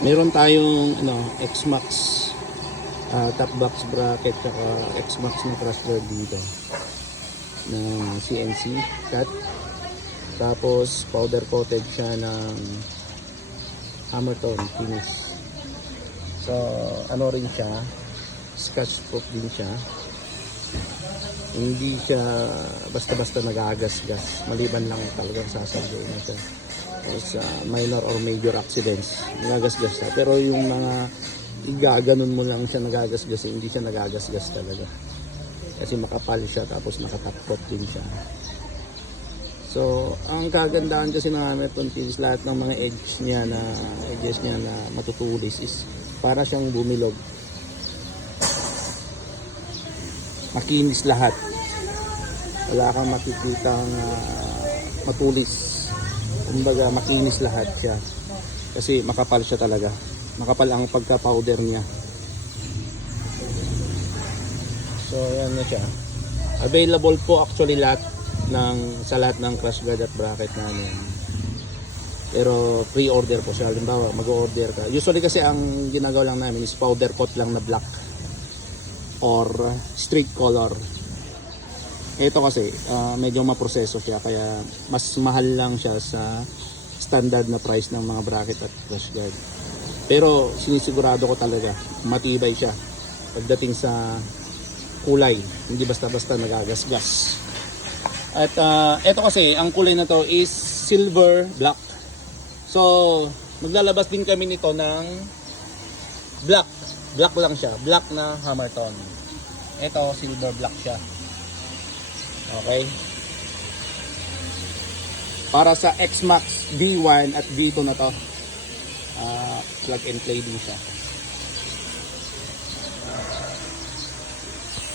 Meron tayong X-Max top box bracket at X-Max na crush guard dito ng CNC cut. Tapos powder coated siya ng hammer tone finish. So ano rin siya, scotch proof din siya. Hindi siya basta-basta nagagasgas, maliban lang talagang sasabay na siya sa minor or major accidents, nagagasgas siya. Pero yung mga igaganon mo lang siya nagagasgas, hindi siya nagagasgas talaga kasi makapal siya, tapos nakatapot din siya. So ang kagandahan kasi ng hammer tone finish, lahat ng mga edges niya na matutulis is para siyang bumilog, makinis lahat, wala kang makikitang matulis. Kumbaga makinis lahat siya kasi makapal siya talaga, makapal ang pagka powder niya. So ayan na siya, available po actually sa lahat ng crush guard at bracket namin, pero pre-order po siya. Halimbawa mag-order ka, usually kasi ang ginagawa lang namin is powder coat lang na black or straight color. Ito kasi medyo maproseso siya, kaya mas mahal lang siya sa standard na price ng mga bracket at crush guard. Pero sinisigurado ko talaga matibay siya pagdating sa kulay, hindi basta-basta nagagasgas. At ito kasi ang kulay na to is silver black. So maglalabas din kami nito ng black lang siya, black na hammer tone. Ito silver black siya. Okay, para sa X-Max V1 at V2 na to, plug and play din siya.